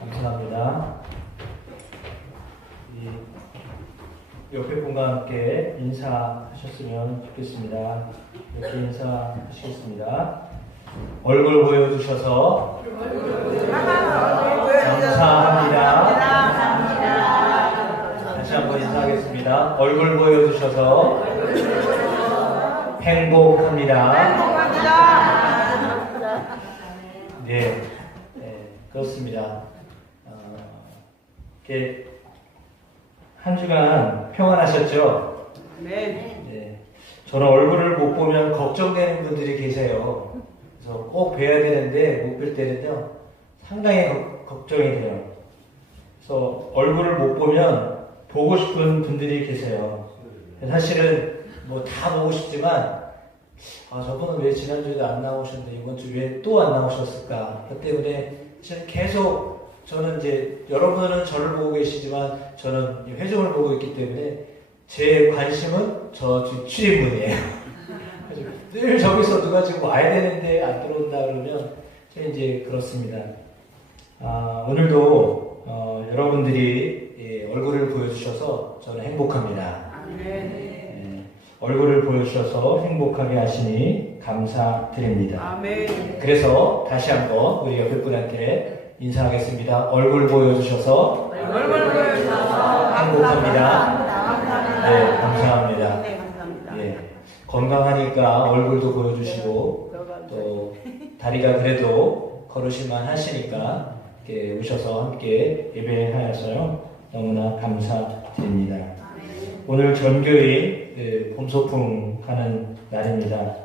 감사합니다. 옆에 분과 함께 인사하셨으면 좋겠습니다. 이렇게 인사하시겠습니다. 얼굴 보여주셔서 감사합니다. 다시 한번 인사하겠습니다. 얼굴 보여주셔서 행복합니다. 네, 그렇습니다. 이렇게 한 주간 평안하셨죠? 네. 저는 얼굴을 못 보면 걱정되는 분들이 계세요. 그래서 꼭 뵈야 되는데 못 뵐 때는요, 상당히 걱정이 돼요. 그래서 얼굴을 못 보면 보고 싶은 분들이 계세요. 사실은 뭐 다 보고 싶지만, 저분은 왜 지난주에도 안 나오셨는데 이번 주 왜 또 안 나오셨을까? 그 때문에 계속 저는 이제 여러분은 저를 보고 계시지만 저는 회중을 보고 있기 때문에 제 관심은 저 출입문이에요. 늘 저기서 누가 지금 와야 되는데 안 들어온다 그러면 저는 이제 그렇습니다. 오늘도 여러분들이 얼굴을 보여주셔서 저는 행복합니다. 얼굴을 보여주셔서 행복하게 하시니 감사드립니다. 그래서 다시 한번 우리 옆에 분한테 인사하겠습니다. 얼굴 보여주셔서 행복합니다. 네, 감사합니다. 네, 건강하니까 얼굴도 보여주시고 또 다리가 그래도 걸으실만 하시니까 이렇게 오셔서 함께 예배하여서요 너무나 감사드립니다. 오늘 전교의 봄소풍 가는 날입니다.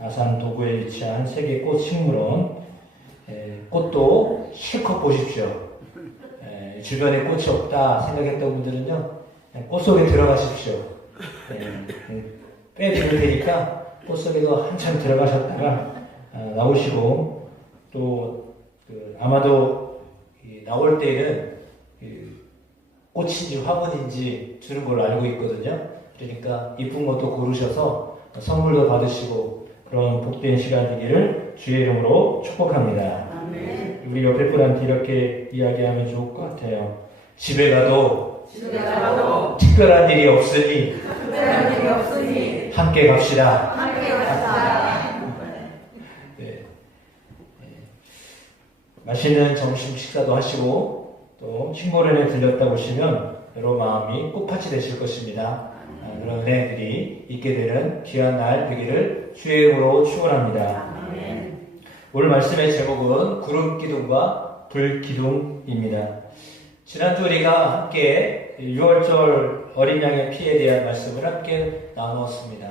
아산 도구에 위치한 세계 꽃 식물원, 꽃도 실컷 보십시오. 주변에 꽃이 없다 생각했던 분들은요, 꽃 속에 들어가십시오. 빼드릴 테니까 꽃 속에도 한참 들어가셨다가 나오시고, 또 아마도 나올 때는 꽃인지 화분인지 주는 걸로 알고 있거든요. 그러니까 이쁜 것도 고르셔서 선물도 받으시고 그런 복된 시간이기를 주의 이름으로 축복합니다. 우리 옆에 분한테 이렇게 이야기하면 좋을 것 같아요. 집에 가도 특별한 일이 없으니 함께 갑시다. 네. 맛있는 점심 식사도 하시고 또 친구련에 들렸다 보시면 여러분 마음이 꽃밭이 되실 것입니다. 그런 은혜들이 있게 되는 귀한 날 되기를 주의 이름으로 축원합니다. 오늘 말씀의 제목은 구름기둥과 불기둥입니다. 지난주 우리가 함께 6월절 어린 양의 피에 대한 말씀을 함께 나누었습니다.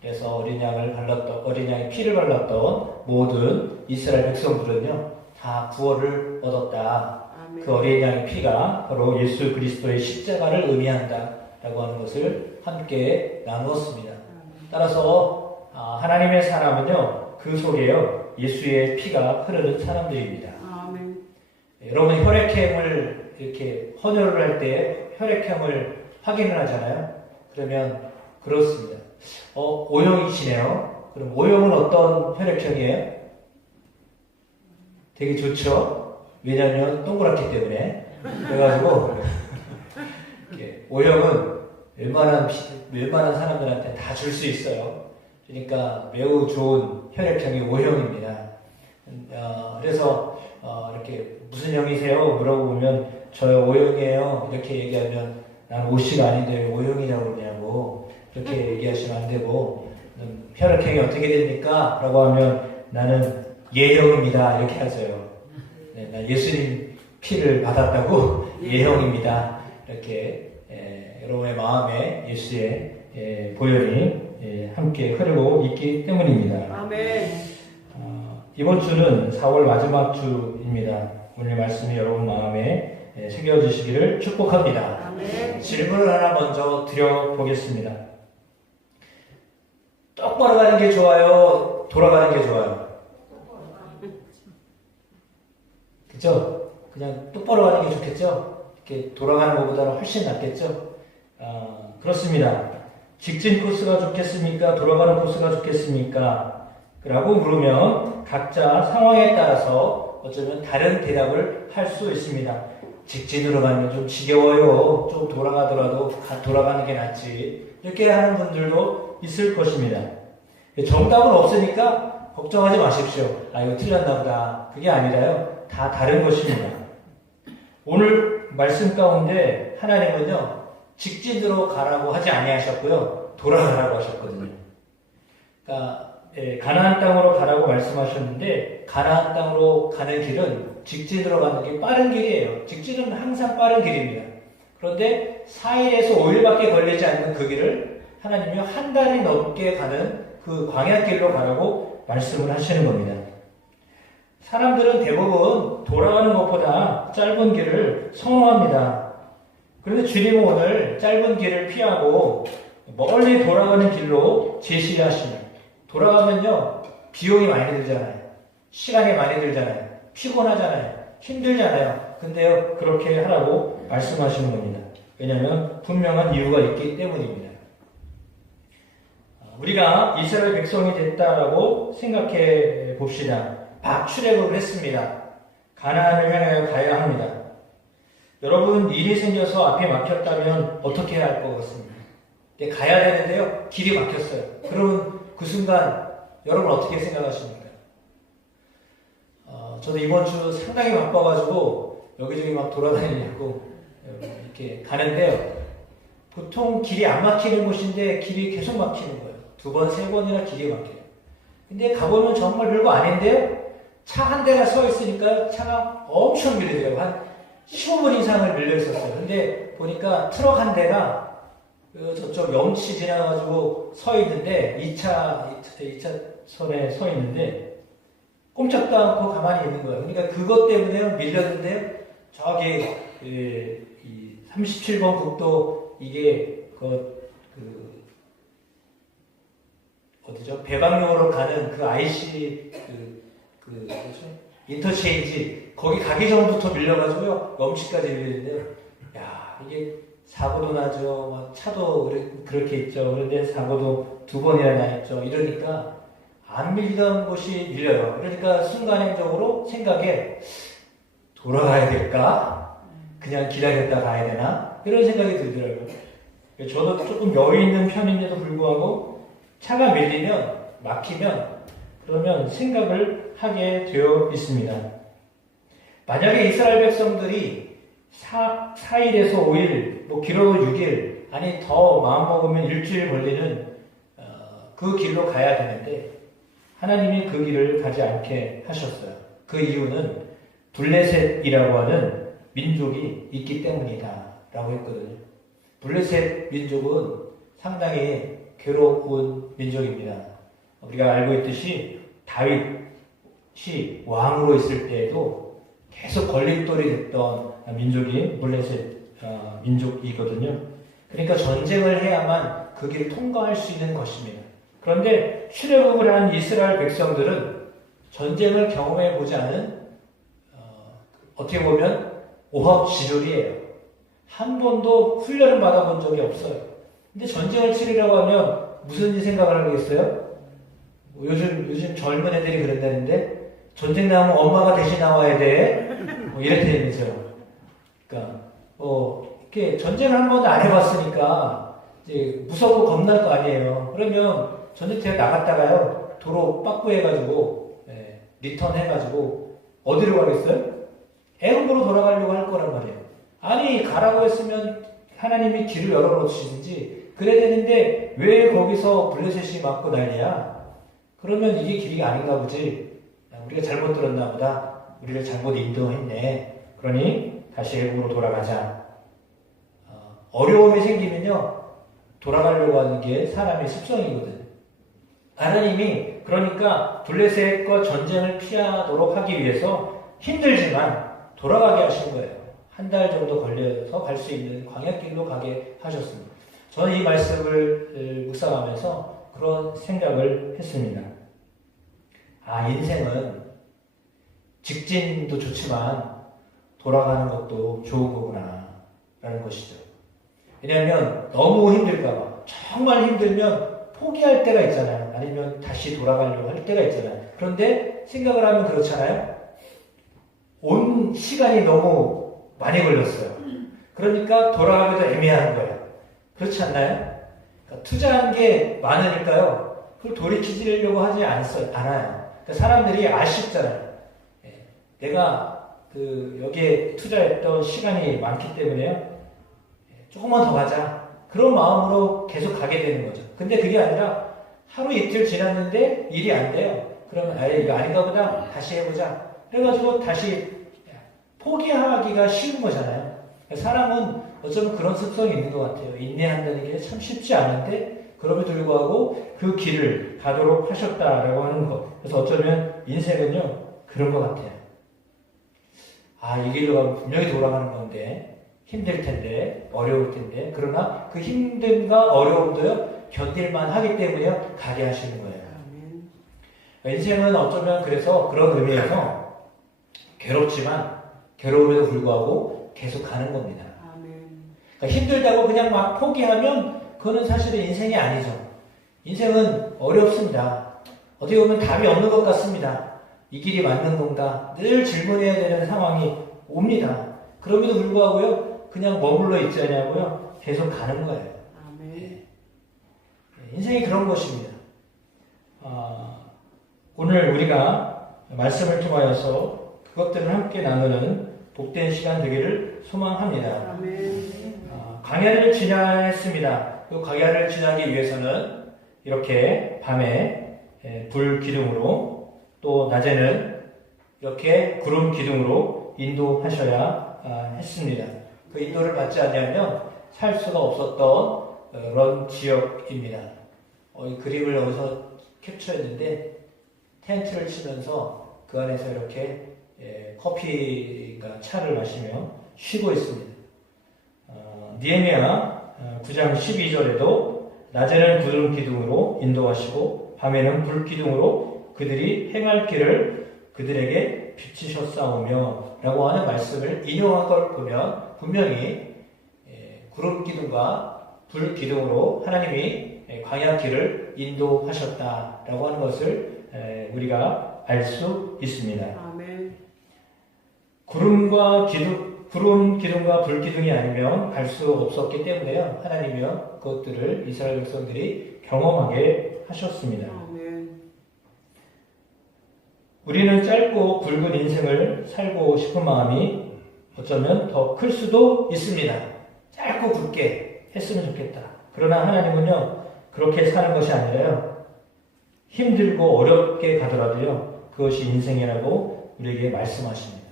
그래서 어린 양의 피를 발랐던 모든 이스라엘 백성들은요 다 구원을 얻었다. 그 어린 양의 피가 바로 예수 그리스도의 십자가를 의미한다 라고 하는 것을 함께 나누었습니다. 따라서 하나님의 사람은요 그 속에요 예수의 피가 흐르는 사람들입니다. 여러분 혈액형을 이렇게 헌혈을 할 때 혈액형을 확인을 하잖아요. 그러면 그렇습니다. O형이시네요. 그럼 O형은 어떤 혈액형이에요? 되게 좋죠. 왜냐하면 동그랗기 때문에. 그래가지고 O형은 웬만한 사람들한테 다 줄 수 있어요. 그러니까 매우 좋은 혈액형이 O형입니다. 그래서 이렇게 무슨 형이세요? 물어보면 저요 O형이에요. 이렇게 얘기하면 난 O씨가 아닌데 왜 O형이냐고 그러냐고 그렇게 얘기하시면 안 되고 혈액형이 어떻게 됩니까? 라고 하면 나는 예형입니다. 이렇게 하세요. 네, 난 예수님 피를 받았다고 예형입니다. 이렇게 여러분의 마음에 예수의 보혈이 함께 흐르고 있기 때문입니다. 아멘. 이번 주는 4월 마지막 주입니다. 오늘 말씀이 여러분 마음에 새겨지시기를 축복합니다. 아멘. 질문을 하나 먼저 드려보겠습니다. 똑바로 가는 게 좋아요? 돌아가는 게 좋아요? 그죠? 그냥 똑바로 가는 게 좋겠죠? 이렇게 돌아가는 것보다는 훨씬 낫겠죠? 그렇습니다. 직진 코스가 좋겠습니까? 돌아가는 코스가 좋겠습니까? 라고 물으면 각자 상황에 따라서 어쩌면 다른 대답을 할 수 있습니다. 직진으로 가면 좀 지겨워요. 좀 돌아가더라도 돌아가는 게 낫지. 이렇게 하는 분들도 있을 것입니다. 정답은 없으니까 걱정하지 마십시오. 아, 이거 틀렸나 보다. 그게 아니라요. 다 다른 것입니다. 오늘 말씀 가운데 하나님은요, 직진으로 가라고 하지 아니하셨고요, 돌아가라고 하셨거든요. 그러니까 가나안 땅으로 가라고 말씀하셨는데, 가나안 땅으로 가는 길은 직진으로 가는 게 빠른 길이에요. 직진은 항상 빠른 길입니다. 그런데 4일에서 5일밖에 걸리지 않는 그 길을 하나님이 한 달이 넘게 가는 그 광야길로 가라고 말씀을 하시는 겁니다. 사람들은 대부분 돌아가는 것보다 짧은 길을 선호합니다. 그런데 주님은 오늘 짧은 길을 피하고 멀리 돌아가는 길로 제시하시는, 돌아가면요 비용이 많이 들잖아요. 시간이 많이 들잖아요. 피곤하잖아요. 힘들잖아요. 근데요 그렇게 하라고 말씀하시는 겁니다. 왜냐하면 분명한 이유가 있기 때문입니다. 우리가 이스라엘 백성이 됐다라고 생각해 봅시다. 막 출애굽을 했습니다. 가나안을 향하여 가야 합니다. 여러분, 일이 생겨서 앞에 막혔다면 어떻게 해야 할 것 같습니까? 근데 가야 되는데요, 길이 막혔어요. 그러면 그 순간 여러분 어떻게 생각하십니까? 저도 이번 주 상당히 바빠가지고 여기저기 막 돌아다니려고 이렇게 가는데요. 보통 길이 안 막히는 곳인데 길이 계속 막히는 거예요. 2번, 3번이나 길이 막혀요. 근데 가보면 정말 별거 아닌데요. 차 한 대가 서 있으니까 차가 엄청 밀리더라고요. 한 15분 이상을 밀려 있었어요. 근데 보니까 트럭 한 대가 저쪽 염치 지나가지고 서 있는데 2차선에 서 있는데 꼼짝도 않고 가만히 있는 거예요. 그러니까 그것 때문에 밀렸는데 저기 37번 국도 이게 어디죠? 배방용으로 가는 그 IC 뭐죠? 인터체인지 거기 가기 전부터 밀려가지고요 염치까지 밀리는데요. 야, 이게 사고도 나죠. 막 차도 그렇게 있죠. 그런데 사고도 2번이나 나있죠. 이러니까 안 밀리던 곳이 밀려요. 그러니까 순간적으로 생각에 돌아가야 될까? 그냥 기다렸다 가야 되나? 이런 생각이 들더라고요. 저도 조금 여유 있는 편인데도 불구하고 차가 밀리면, 막히면, 그러면 생각을 하게 되어 있습니다. 만약에 이스라엘 백성들이 4일에서 5일, 뭐 길어도 6일, 아니 더 마음먹으면 일주일 걸리는 그 길로 가야 되는데 하나님이 그 길을 가지 않게 하셨어요. 그 이유는 블레셋이라고 하는 민족이 있기 때문이다 라고 했거든요. 블레셋 민족은 상당히 괴로운 민족입니다. 우리가 알고 있듯이 다윗이 왕으로 있을 때에도 계속 걸림돌이 됐던 민족이 블레셋 민족이거든요. 그러니까 전쟁을 해야만 그 길을 통과할 수 있는 것입니다. 그런데 출애굽을 한 이스라엘 백성들은 전쟁을 경험해 보지 않은 어떻게 보면 오합지졸이에요. 한 번도 훈련을 받아본 적이 없어요. 근데 전쟁을 치르려고 하면 무슨 생각을 하겠어요? 요즘 젊은 애들이 그런다는데 전쟁 나면 엄마가 대신 나와야 돼. 이렇게 되면서요. 그러니까 이렇게 전쟁을 한 번도 안 해봤으니까 이제 무섭고 겁날 거 아니에요. 그러면 전쟁터에 나갔다가요 도로 빠꾸해가지고 리턴 해가지고 어디로 가겠어요? 애굽으로 돌아가려고 할 거란 말이에요. 아니 가라고 했으면 하나님이 길을 열어놓으시든지 그래야 되는데 왜 거기서 블레셋이 맞고 난리야? 그러면 이게 길이 아닌가 보지. 우리가 잘못 들었나 보다. 우리를 잘못 인도했네. 그러니 다시 애굽으로 돌아가자. 어려움이 생기면요 돌아가려고 하는 게 사람의 습성이거든. 하나님이 그러니까 블레셋과 전쟁을 피하도록 하기 위해서 힘들지만 돌아가게 하신 거예요. 한 달 정도 걸려서 갈 수 있는 광야길로 가게 하셨습니다. 저는 이 말씀을 묵상하면서 그런 생각을 했습니다. 인생은 직진도 좋지만 돌아가는 것도 좋은 거구나 라는 것이죠. 왜냐하면 너무 힘들까봐, 정말 힘들면 포기할 때가 있잖아요. 아니면 다시 돌아가려고 할 때가 있잖아요. 그런데 생각을 하면 그렇잖아요. 온 시간이 너무 많이 걸렸어요. 그러니까 돌아가기도 애매한 거예요. 그렇지 않나요? 그러니까 투자한 게 많으니까요. 그걸 돌이키려고 하지 않아요. 그러니까 사람들이 아쉽잖아요. 내가 여기에 투자했던 시간이 많기 때문에요. 조금만 더 가자. 그런 마음으로 계속 가게 되는 거죠. 근데 그게 아니라 하루 이틀 지났는데 일이 안 돼요. 그러면 아예 이거 아닌가 보다. 다시 해보자. 그래가지고 다시 포기하기가 쉬운 거잖아요. 사람은 어쩌면 그런 습성이 있는 것 같아요. 인내한다는 게 참 쉽지 않은데 그럼에도 불구하고 그 길을 가도록 하셨다라고 하는 것. 그래서 어쩌면 인생은요 그런 것 같아요. 이 길로 가면 분명히 돌아가는 건데 힘들 텐데 어려울 텐데 그러나 그 힘듦과 어려움도요 견딜만 하기 때문에 가게 하시는 거예요. 인생은 어쩌면 그래서 그런 의미에서 괴롭지만 괴로움에도 불구하고 계속 가는 겁니다. 그러니까 힘들다고 그냥 막 포기하면 그거는 사실은 인생이 아니죠. 인생은 어렵습니다. 어떻게 보면 답이 없는 것 같습니다. 이 길이 맞는 건가? 늘 질문해야 되는 상황이 옵니다. 그럼에도 불구하고요, 그냥 머물러 있지 않냐고요, 계속 가는 거예요. 인생이 그런 것입니다. 오늘 우리가 말씀을 통하여서 그것들을 함께 나누는 복된 시간 되기를 소망합니다. 광야를 지나했습니다. 그 광야를 지나기 위해서는 이렇게 밤에 불 기둥으로 또 낮에는 이렇게 구름 기둥으로 인도하셔야 했습니다. 그 인도를 받지 않으면 살 수가 없었던 그런 지역입니다. 이 그림을 여기서 캡처했는데 텐트를 치면서 그 안에서 이렇게 커피가 차를 마시며 쉬고 있습니다. 느헤미야 9장 12절에도 낮에는 구름 기둥으로 인도하시고 밤에는 불 기둥으로 그들이 행할 길을 그들에게 비치셨사오며 라고 하는 말씀을 인용한 걸 보면 분명히 구름 기둥과 불 기둥으로 하나님이 광야 길을 인도하셨다라고 하는 것을 우리가 알 수 있습니다. 구름 기둥과 불 기둥이 아니면 갈 수 없었기 때문에요. 하나님이요 그것들을 이스라엘 백성들이 경험하게 하셨습니다. 우리는 짧고 굵은 인생을 살고 싶은 마음이 어쩌면 더 클 수도 있습니다. 짧고 굵게 했으면 좋겠다. 그러나 하나님은요 그렇게 사는 것이 아니라요 힘들고 어렵게 가더라도요 그것이 인생이라고 우리에게 말씀하십니다.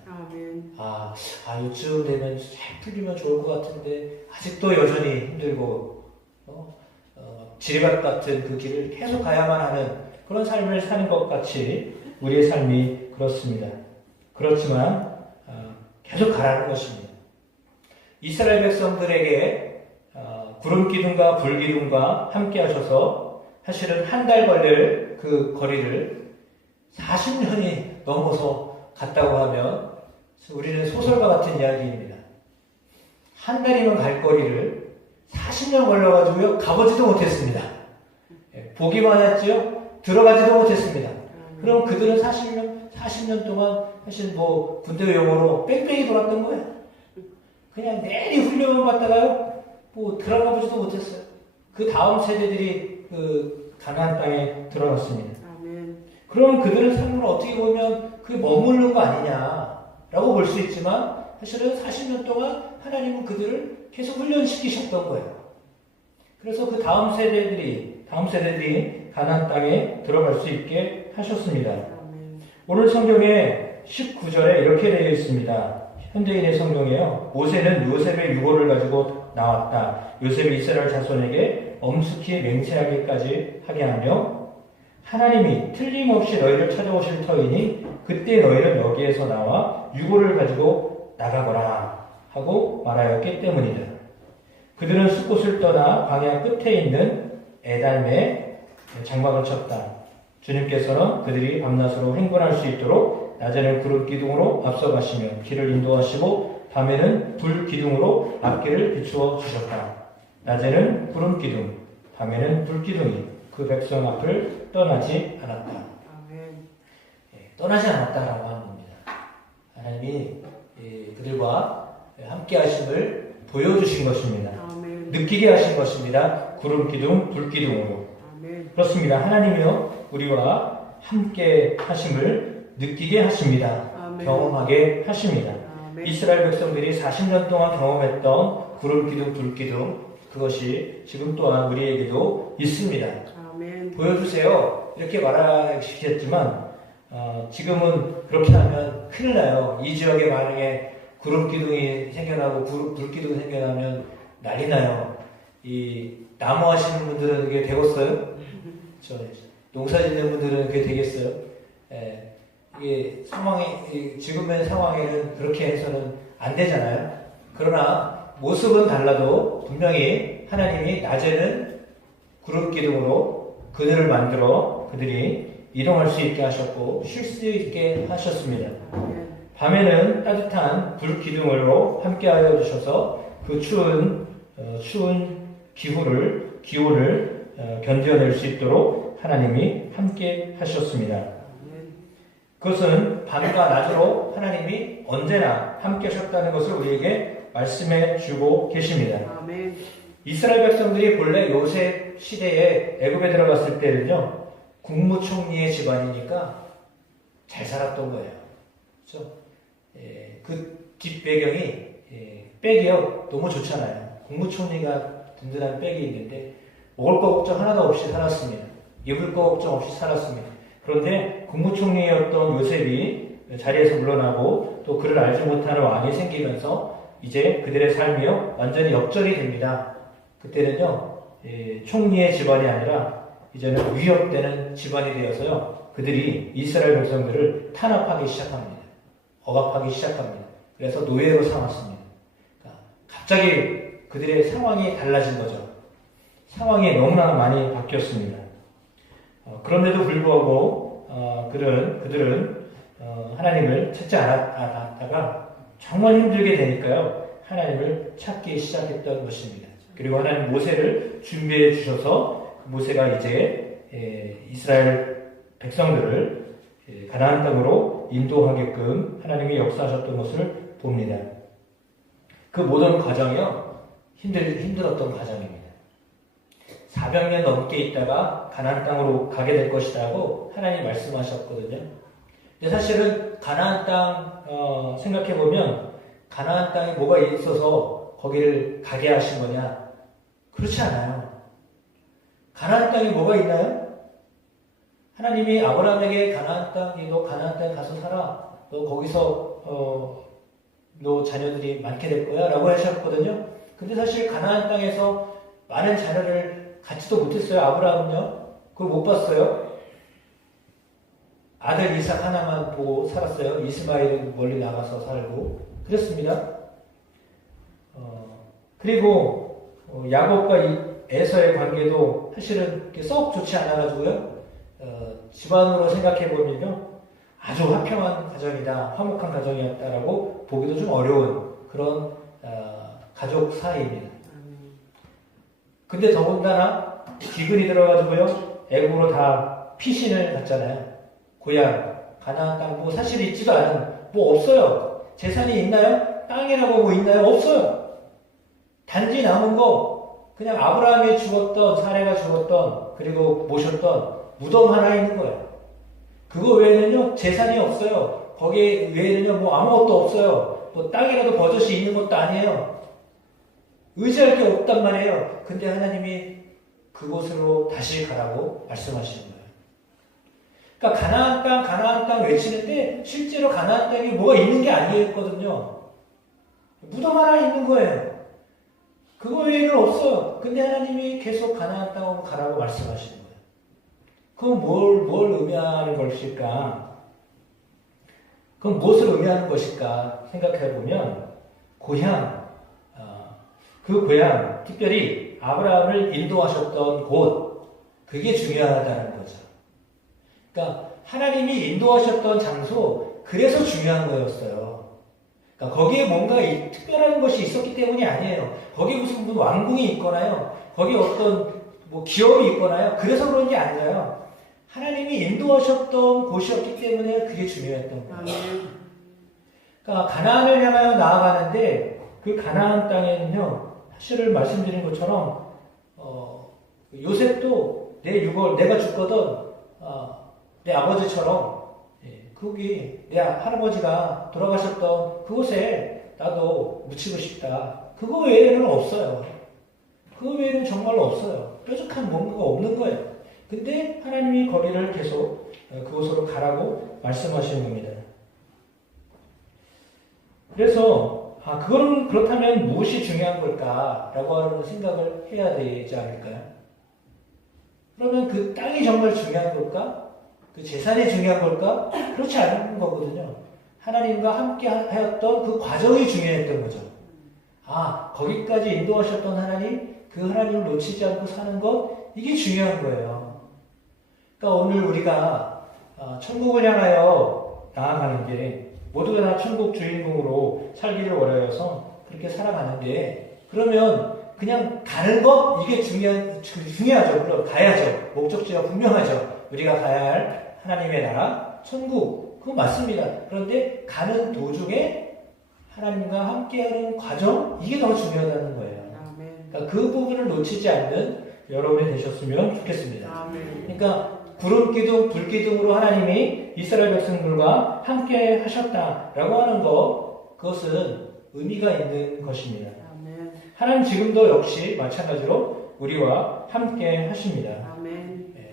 요즘 되면 잘 풀리면 좋을 것 같은데 아직도 여전히 힘들고 지리밭 같은 그 길을 계속 가야만 하는 그런 삶을 사는 것 같이 우리의 삶이 그렇습니다. 그렇지만 계속 가라는 것입니다. 이스라엘 백성들에게 구름 기둥과 불 기둥과 함께 하셔서 사실은 한 달 걸릴 그 거리를 40년이 넘어서 갔다고 하면 우리는 소설과 같은 이야기입니다. 한 달이면 갈 거리를 40년 걸려가지고요 가보지도 못했습니다. 보기만 했지요 들어가지도 못했습니다. 그럼 그들은 40년 동안 사실 군대 용어로 뺑뺑이 돌았던 거예요. 그냥 내리 훈련만 받다가요 들어가보지도 못했어요. 그 다음 세대들이 그 가나안 땅에 들어갔습니다. 그럼 그들의 삶을 어떻게 보면 그게 머무르는 거 아니냐라고 볼 수 있지만 사실은 40년 동안 하나님은 그들을 계속 훈련시키셨던 거예요. 그래서 그 다음 세대들이 가나안 땅에 들어갈 수 있게 하셨습니다. 오늘 성경에 19절에 이렇게 되어 있습니다. 현대인의 성경이에요. 모세는 요셉의 유고를 가지고 나왔다. 요셉이 이스라엘 자손에게 엄숙히 맹세하기까지 하게 하며 하나님이 틀림없이 너희를 찾아오실 터이니 그때 너희는 여기에서 나와 유고를 가지고 나가거라 하고 말하였기 때문이다. 그들은 숲곳을 떠나 광야 끝에 있는 에달에 장막을 쳤다. 주님께서는 그들이 밤낮으로 행군할 수 있도록 낮에는 구름 기둥으로 앞서가시며 길을 인도하시고 밤에는 불 기둥으로 앞길을 비추어 주셨다. 낮에는 구름 기둥, 밤에는 불 기둥이 그 백성 앞을 떠나지 않았다. 떠나지 않았다라고 하는 겁니다. 하나님이 그들과 함께 하심을 보여주신 것입니다. 아멘. 느끼게 하신 것입니다. 구름 기둥, 불 기둥으로. 아멘. 그렇습니다. 하나님이요 우리와 함께 하심을 느끼게 하십니다. 아멘. 경험하게 하십니다. 아멘. 이스라엘 백성들이 40년 동안 경험했던 구름 기둥, 불 기둥 그것이 지금 또한 우리에게도 있습니다. 아멘. 보여주세요. 이렇게 말하시겠지만 지금은 그렇게 하면 큰일 나요. 이 지역에 만약에 구름 기둥이 생겨나고 불 기둥이 생겨나면 난리 나요. 이 나무 하시는 분들은 그게 되겠어요? 저 농사 짓는 분들은 그게 되겠어요? 이게 상황이 지금의 상황에는 그렇게 해서는 안 되잖아요. 그러나 모습은 달라도 분명히 하나님이 낮에는 구름 기둥으로 그들을 만들어 그들이 이동할 수 있게 하셨고 쉴 수 있게 하셨습니다. 밤에는 따뜻한 불 기둥으로 함께하여 주셔서 그 추운 기온을 견뎌낼 수 있도록 하나님이 함께 하셨습니다. 그것은 밤과 낮으로 하나님이 언제나 함께 하셨다는 것을 우리에게 말씀해 주고 계십니다. 아멘. 이스라엘 백성들이 본래 요셉 시대에 애굽에 들어갔을 때는요 국무총리의 집안이니까 잘 살았던 거예요. 그렇죠? 그 뒷배경이 백이요 너무 좋잖아요. 국무총리가 든든한 백이 있는데 먹을 거 걱정 하나도 없이 살았습니다. 입을 거 걱정 없이 살았습니다. 그런데 국무총리였던 요셉이 자리에서 물러나고 또 그를 알지 못하는 왕이 생기면서 이제 그들의 삶이요 완전히 역전이 됩니다. 그때는요 총리의 집안이 아니라 이제는 위협되는 집안이 되어서요 그들이 이스라엘 백성들을 탄압하기 시작합니다. 억압하기 시작합니다. 그래서 노예로 삼았습니다. 그러니까 갑자기 그들의 상황이 달라진 거죠. 상황이 너무나 많이 바뀌었습니다. 그런데도 불구하고 그들은 하나님을 찾지 않았다가 정말 힘들게 되니까요 하나님을 찾기 시작했던 것입니다. 그리고 하나님 모세를 준비해 주셔서 모세가 이제 이스라엘 백성들을 가나안 땅으로 인도하게끔 하나님이 역사하셨던 것을 봅니다. 그 모든 과정이요 힘들었던 과정입니다. 400년 넘게 있다가 가나안 땅으로 가게 될 것이라고 하나님 말씀하셨거든요. 근데 사실은 가나안 땅 생각해 보면 가나안 땅에 뭐가 있어서 거기를 가게 하신 거냐? 그렇지 않아요. 가나안 땅에 뭐가 있나요? 하나님이 아브라함에게 가나안 땅에 너 가나안 땅에 가서 살아. 너 거기서 너 자녀들이 많게 될 거야 라고 하셨거든요. 근데 사실 가나안 땅에서 많은 자녀를 갖지도 못했어요. 아브라함은요. 그걸 못 봤어요. 아들 이삭 하나만 보고 살았어요. 이스마엘은 멀리 나가서 살고 그랬습니다. 그리고 야곱과 에서의 관계도 사실은 썩 좋지 않아가지고요. 집안으로 생각해보면요. 아주 화평한 가정이다. 화목한 가정이었다라고 보기도 좀 어려운 그런 가족 사이입니다. 근데 더군다나 기근이 들어가지고요. 애국으로 다 피신을 갔잖아요. 고향, 가나안 땅, 뭐 사실 있지도 않은, 뭐 없어요. 재산이 있나요? 땅이라고 뭐 있나요? 없어요. 단지 남은 거, 그냥 아브라함이 죽었던, 사레가 죽었던, 그리고 모셨던 무덤 하나 있는 거예요. 그거 외에는요, 재산이 없어요. 거기 외에는요, 뭐 아무것도 없어요. 뭐 땅이라도 버젓이 있는 것도 아니에요. 의지할 게 없단 말이에요. 근데 하나님이 그곳으로 다시 가라고 말씀하시는 거예요. 그러니까 가나안 땅 외치는데 실제로 가나안 땅에 뭐가 있는 게 아니었거든요. 무덤 하나 있는 거예요. 그거 외에는 없어요. 근데 하나님이 계속 가나안 땅으로 가라고 말씀하시는 거예요. 그럼 뭘 의미하는 것일까? 그럼 무엇을 의미하는 것일까 생각해보면 고향, 그 고향, 특별히 아브라함을 인도하셨던 곳, 그게 중요하다는 거죠. 그러니까 하나님이 인도하셨던 장소, 그래서 중요한 거였어요. 그러니까 거기에 뭔가 특별한 것이 있었기 때문이 아니에요. 거기에 무슨 왕궁이 있거나요. 거기에 어떤 뭐 기업이 있거나요. 그래서 그런 게 아니라요. 하나님이 인도하셨던 곳이었기 때문에 그게 중요했던 거예요. 그러니까 가나안을 향하여 나아가는데 그 가나안 땅에는요, 사실을 말씀드린 것처럼 요셉도 내 유골 내가 죽거든 내 아버지처럼 거기 내 할아버지가 돌아가셨던 그곳에 나도 묻히고 싶다. 그거 외에는 없어요. 그거 외에는 정말로 없어요. 뾰족한 뭔가가 없는 거예요. 근데 하나님이 거리를 계속 그곳으로 가라고 말씀하시는 겁니다. 그래서 그거는 그렇다면 무엇이 중요한 걸까라고 하는 생각을 해야 되지 않을까요? 그러면 그 땅이 정말 중요한 걸까? 그 재산이 중요한 걸까? 그렇지 않은 거거든요. 하나님과 함께 하였던 그 과정이 중요했던 거죠. 거기까지 인도하셨던 하나님, 그 하나님을 놓치지 않고 사는 것, 이게 중요한 거예요. 그러니까 오늘 우리가 천국을 향하여 나아가는 게 모두가 다 천국 주인공으로 살기를 원하여서 그렇게 살아가는데, 그러면 그냥 가는 것, 이게 중요하죠. 물론 가야죠. 목적지가 분명하죠. 우리가 가야 할 하나님의 나라, 천국, 그거 맞습니다. 그런데 가는 도중에 하나님과 함께하는 과정, 이게 더 중요하다는 거예요. 그러니까 그 부분을 놓치지 않는 여러분이 되셨으면 좋겠습니다. 그러니까 구름 기둥, 불 기둥으로 하나님이 이스라엘 백성들과 함께 하셨다라고 하는 것, 그것은 의미가 있는 것입니다. 하나님 지금도 역시 마찬가지로 우리와 함께 하십니다.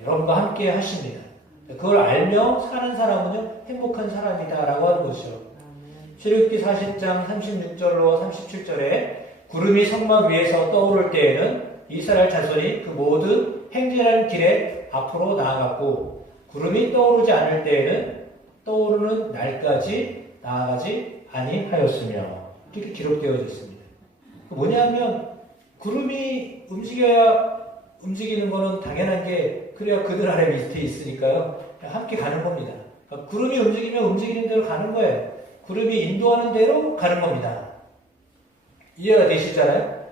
여러분과 함께 하십니다. 그걸 알며 사는 사람은요, 행복한 사람이다라고 하는 것이죠. 출애굽기 40장 36절로 37절에 구름이 성막 위에서 떠오를 때에는 이스라엘 자손이 그 모든 행진하는 길에 앞으로 나아갔고, 구름이 떠오르지 않을 때에는 떠오르는 날까지 나아가지 아니하였으며, 이렇게 기록되어 있습니다. 뭐냐면 구름이 움직이는 거는 당연한 게, 그래야 그들 아래 밑에 있으니까요, 함께 가는 겁니다. 그러니까 구름이 움직이면 움직이는 대로 가는 거예요. 구름이 인도하는 대로 가는 겁니다. 이해가 되시잖아요?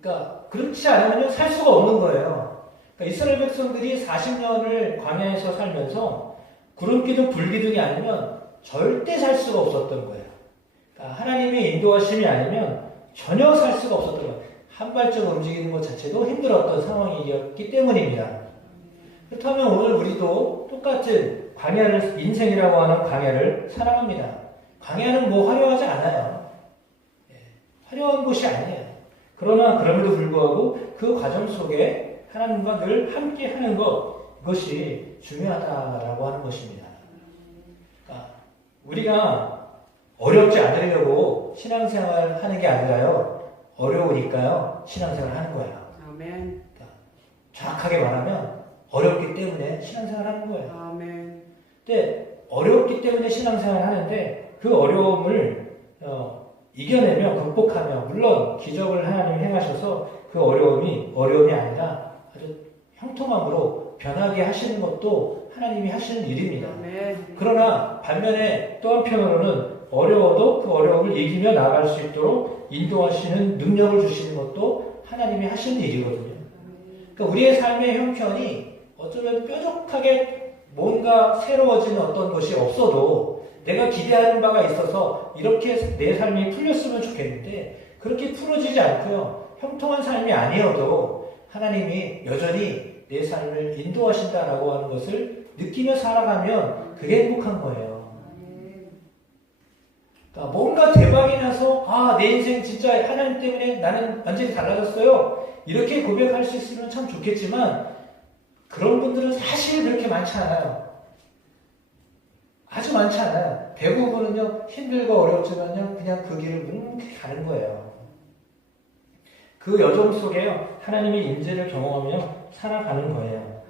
그러니까 그렇지 않으면 살 수가 없는 거예요. 그러니까 이스라엘 백성들이 40년을 광야에서 살면서 구름기둥, 불기둥이 아니면 절대 살 수가 없었던 거예요. 그러니까 하나님의 인도하심이 아니면 전혀 살 수가 없었던 거예요. 한 발짝 움직이는 것 자체도 힘들었던 상황이었기 때문입니다. 그렇다면 오늘 우리도 똑같은 광야를, 인생이라고 하는 광야를 살아갑니다. 광야는 뭐 화려하지 않아요. 화려한 곳이 아니에요. 그러나 그럼에도 불구하고 그 과정 속에 하나님과 늘 함께 하는 것, 이것이 중요하다라고 하는 것입니다. 그러니까 우리가 어렵지 않으려고 신앙생활 하는 게 아니라요, 어려우니까요, 신앙생활 하는 거예요. 아멘. 그러니까 정확하게 말하면 어렵기 때문에 신앙생활 하는 거예요. 아멘. 근데 어렵기 때문에 신앙생활 하는데 그 어려움을 이겨내며 극복하며, 물론 기적을 하나님이 행하셔서 그 어려움이 아니라 아주 형통함으로 변하게 하시는 것도 하나님이 하시는 일입니다. 아멘. 그러나 반면에 또 한편으로는 어려워도 그 어려움을 이기며 나아갈 수 있도록 인도하시는 능력을 주시는 것도 하나님이 하시는 일이거든요. 그러니까 우리의 삶의 형편이 어쩌면 뾰족하게 뭔가 새로워지는 어떤 것이 없어도 내가 기대하는 바가 있어서 이렇게 내 삶이 풀렸으면 좋겠는데, 그렇게 풀어지지 않고요, 형통한 삶이 아니어도 하나님이 여전히 내 삶을 인도하신다라고 하는 것을 느끼며 살아가면 그게 행복한 거예요. 그러니까 뭔가 대박이 나서 내 인생 진짜 하나님 때문에 나는 완전히 달라졌어요, 이렇게 고백할 수 있으면 참 좋겠지만 그런 분들은 사실 그렇게 많지 않아요. 아주 많지 않아요. 대부분은요, 힘들고 어렵지만요, 그냥 그 길을 묵묵히 가는 거예요. 그 여정 속에요, 하나님의 임재를 경험하며 살아가는 거예요.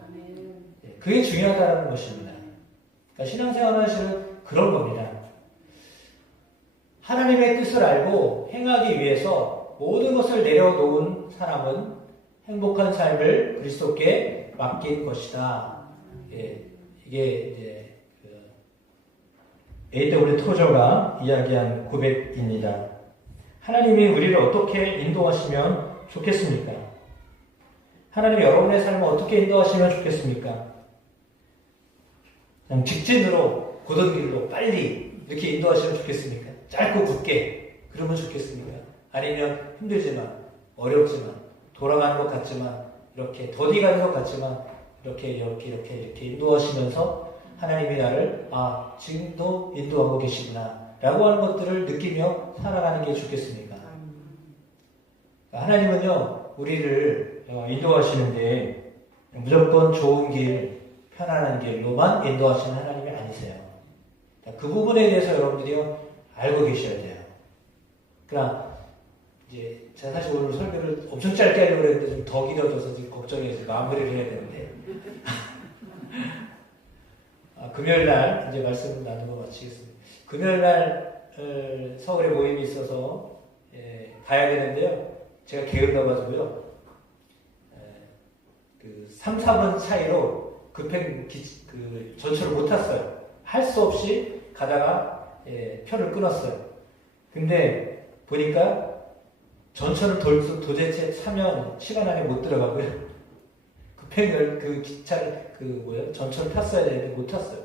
그게 중요하다는 것입니다. 그러니까 신앙생활 하시는 그런 겁니다. 하나님의 뜻을 알고 행하기 위해서 모든 것을 내려놓은 사람은 행복한 삶을 그리스도께 맡긴 것이다. 이게 이제 A.W. 토저가 이야기한 고백입니다. 하나님이 우리를 어떻게 인도하시면 좋겠습니까? 하나님이 여러분의 삶을 어떻게 인도하시면 좋겠습니까? 그냥 직진으로, 고든 길로 빨리 이렇게 인도하시면 좋겠습니까? 짧고 굵게 그러면 좋겠습니까? 아니면 힘들지만 어렵지만 돌아가는 것 같지만 이렇게 더디 가는 것 같지만 이렇게 인도하시면서 하나님이 나를 지금도 인도하고 계시구나 라고 하는 것들을 느끼며 살아가는 게 좋겠습니까? 하나님은요 우리를 인도하시는데 무조건 좋은 길, 편안한 길로만 인도하시는 하나님이 아니세요. 그 부분에 대해서 여러분들이요 알고 계셔야 돼요. 그러나 이제 제가 사실 오늘 설교를 엄청 짧게 하려고 했는데 좀 더 길어져서 지금 걱정해서 마무리를 해야 되는데 금요일 날 이제 말씀 나누고 마치겠습니다. 금요일 날 서울에 모임이 있어서 가야 되는데요. 제가 게을러가지고요. 3, 4분 차이로 전철을 못 탔어요. 할 수 없이 가다가 표를 끊었어요. 근데 보니까 전철을 도대체 타면 시간 안에 못 들어가고요. 기차를 전철을 탔어야 되는데 못 탔어요.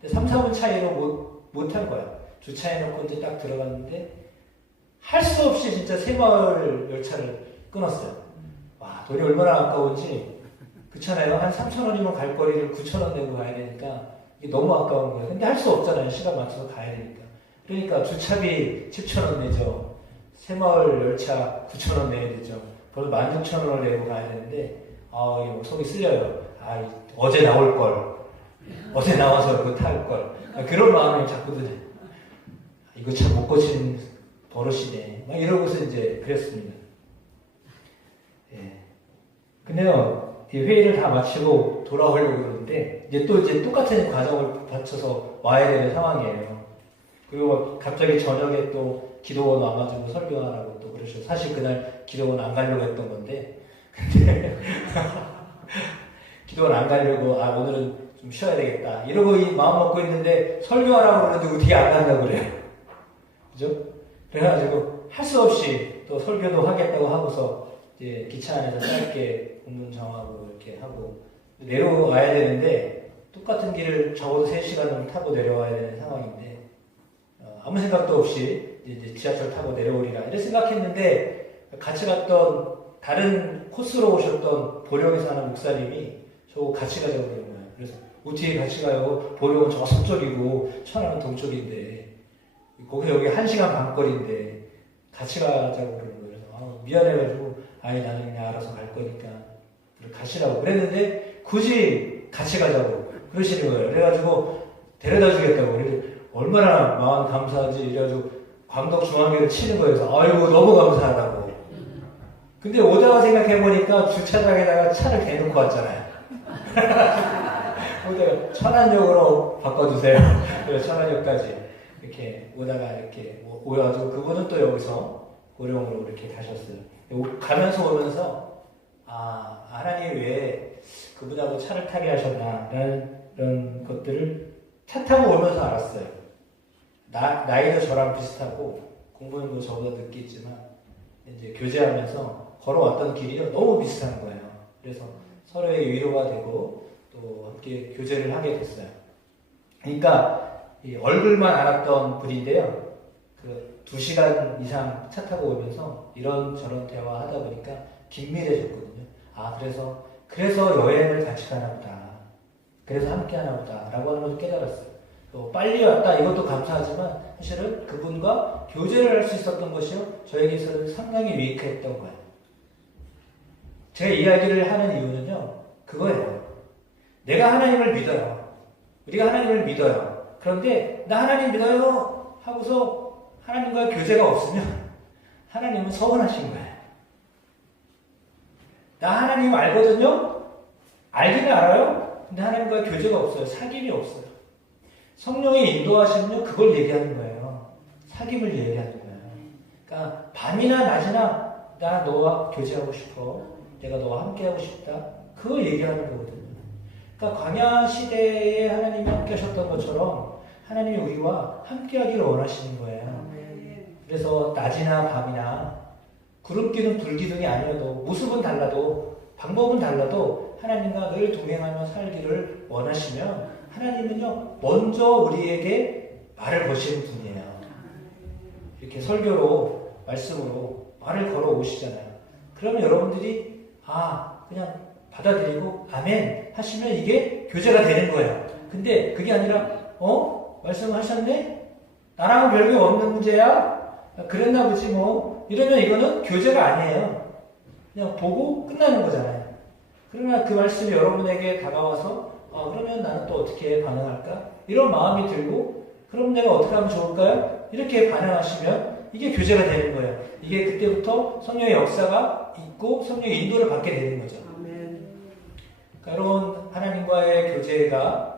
근데 3, 4분 차이로 못 탄 거야. 주차해놓고 이제 딱 들어갔는데 할 수 없이 진짜 새마을 열차를 끊었어요. 와, 돈이 얼마나 아까운지. 그렇잖아요. 한 3,000원이면 갈 거리를 9,000원 내고 가야 되니까 이게 너무 아까운 거예요. 근데 할 수 없잖아요. 시간 맞춰서 가야 되니까. 그러니까 주차비 7,000원 내죠. 새마을 열차 9,000원 내야 되죠. 벌써 16,000원을 내고 가야 되는데 속이 쓸려요. 어제 나올 걸. 어제 나와서 그거 탈 걸. 그런 마음이 자꾸 드네. 이거 참 못 고친 버릇이네. 막 이러고서 이제 그랬습니다. 근데요, 이 회의를 다 마치고 돌아오려고 그러는데, 이제 똑같은 과정을 거쳐서 와야 되는 상황이에요. 그리고 갑자기 저녁에 또 기도원 와가지고 설교하라고 또 그러셔. 사실 그날 기도원 안 가려고 했던 건데, 근데 기도원 안 가려고 오늘은 좀 쉬어야 되겠다 이러고 마음 먹고 있는데 설교하라고 그러는데 어떻게 안 간다고 그래요. 그죠? 그래가지고 할 수 없이 또 설교도 하겠다고 하고서 이제 기차 안에서 짧게 본문 정하고 이렇게 하고 내려와야 되는데 똑같은 길을 적어도 3시간을 타고 내려와야 되는 상황인데 아무 생각도 없이 이제 지하철 타고 내려오리라 이렇게 생각했는데 같이 갔던 다른 코스로 오셨던 보령에 사는 목사님이 저거 같이 가자고 그러는 거예요. 그래서 어떻게 같이 가요? 보령은 저 서쪽이고 천안은 동쪽인데 거기 여기 1시간 반 거리인데 같이 가자고 그러는 거예요. 그래서 미안해가지고 나는 그냥 알아서 갈 거니까 가시라고 그랬는데 굳이 같이 가자고 그러시는 거예요. 그래가지고 데려다 주겠다고. 그래서 얼마나 마음 감사하지 이래가지고 광덕중앙교를 치는 거예요. 아이고 너무 감사하다고. 근데 오다가 생각해보니까 주차장에다가 차를 대놓고 왔잖아요. 오다가 천안역으로 바꿔주세요. 그래서 천안역까지 이렇게 오다가 이렇게 오가지고 그분은 또 여기서 고령으로 이렇게 가셨어요. 가면서 오면서 하나님이 왜 그분하고 차를 타게 하셨나라는 그런 것들을 차 타고 오면서 알았어요. 나이도 저랑 비슷하고 공부는 뭐 저보다 늦게 있지만 이제 교제하면서 걸어왔던 길이 너무 비슷한 거예요. 그래서 서로의 위로가 되고 또 함께 교제를 하게 됐어요. 그러니까 이 얼굴만 알았던 분인데요. 2시간 이상 차 타고 오면서 이런저런 대화하다 보니까 긴밀해졌거든요. 그래서 여행을 같이 가나 보다. 그래서 함께 하나 보다. 라고 하는 것을 깨달았어요. 또 빨리 왔다. 이것도 감사하지만 사실은 그분과 교제를 할 수 있었던 것이요. 저에게서는 상당히 유익했던 거예요. 제가 이야기를 하는 이유는요. 그거예요. 내가 하나님을 믿어요. 우리가 하나님을 믿어요. 그런데 나 하나님 믿어요 하고서 하나님과 교제가 없으면 하나님은 서운하신 거예요. 나 하나님 알거든요? 알기는 알아요? 근데 하나님과 교제가 없어요. 사귐이 없어요. 성령의 인도하시면요, 그걸 얘기하는 거예요. 사귐을 얘기하는 거예요. 그러니까 밤이나 낮이나 나 너와 교제하고 싶어. 내가 너와 함께하고 싶다. 그걸 얘기하는 거거든요. 그러니까 광야 시대에 하나님이 함께 하셨던 것처럼 하나님이 우리와 함께하기를 원하시는 거예요. 그래서 낮이나 밤이나 구름기둥 불기둥이 아니어도 모습은 달라도 방법은 달라도 하나님과 늘 동행하며 살기를 원하시면 하나님은요 먼저 우리에게 말을 거시는 분이에요. 이렇게 설교로, 말씀으로 말을 걸어 오시잖아요. 그러면 여러분들이, 그냥 받아들이고, 아멘 하시면 이게 교제가 되는 거예요. 근데 그게 아니라, 말씀을 하셨네? 나랑은 별개 없는 문제야? 그랬나 보지 뭐. 이러면 이거는 교제가 아니에요. 그냥 보고 끝나는 거잖아요. 그러나 그 말씀이 여러분에게 다가와서 그러면 나는 또 어떻게 반응할까? 이런 마음이 들고 그럼 내가 어떻게 하면 좋을까요? 이렇게 반응하시면 이게 교제가 되는 거예요. 이게 그때부터 성령의 역사가 있고 성령의 인도를 받게 되는 거죠. 그러니까 여러분 하나님과의 교제가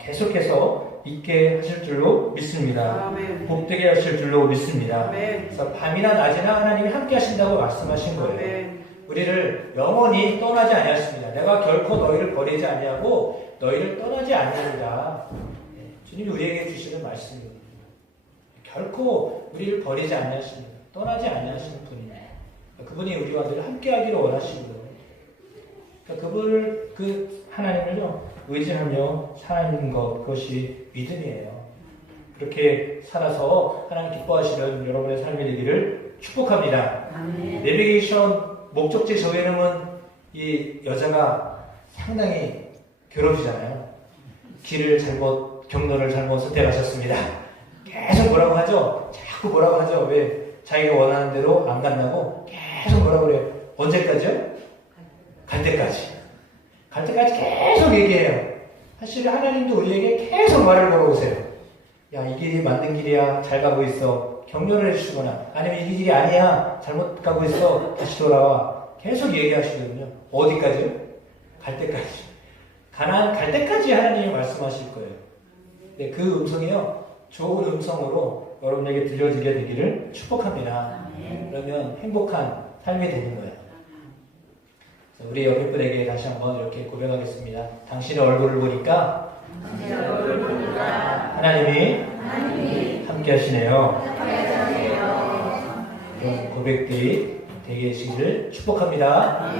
계속해서 있게 하실 줄로 믿습니다. 복되게 하실 줄로 믿습니다. 그래서 밤이나 낮이나 하나님이 함께 하신다고 말씀하신 거예요. 우리를 영원히 떠나지 아니하십니다. 내가 결코 너희를 버리지 아니하고 너희를 떠나지 아니하리라. 주님이 우리에게 주시는 말씀입니다. 결코 우리를 버리지 아니하십니다. 떠나지 아니하시는 분이에요. 그분이 우리와 늘 함께하기를 원하시는 거예요. 그러니까 그 하나님을요 의지하며 사는 것, 그것이 믿음이에요. 그렇게 살아서 하나님 기뻐하시는 여러분의 삶이 되기를 축복합니다. 내비게이션 목적지 정해놓으면 이 여자가 상당히 괴롭히잖아요. 경로를 잘못 선택하셨습니다. 계속 뭐라고 하죠? 자꾸 뭐라고 하죠? 왜 자기가 원하는 대로 안 간다고 계속 뭐라고 그래요? 언제까지요? 갈 때까지. 갈 때까지 계속 얘기해요. 사실 하나님도 우리에게 계속 말을 걸어오세요. 야, 이 길이 맞는 길이야. 잘 가고 있어. 격려를 해주시거나 아니면 이 길이 아니야. 잘못 가고 있어. 다시 돌아와. 계속 얘기하시거든요. 어디까지요? 갈 때까지. 가나안 갈 때까지 하나님이 말씀하실 거예요. 네, 그 음성이요. 좋은 음성으로 여러분에게 들려드리게 되기를 축복합니다. 그러면 행복한 삶이 되는 거예요. 우리 옆에 분에게 다시 한번 이렇게 고백하겠습니다. 당신의 얼굴을 보니까 하나님이 함께 하시네요. 그런 고백들이 되게 되시기를 축복합니다.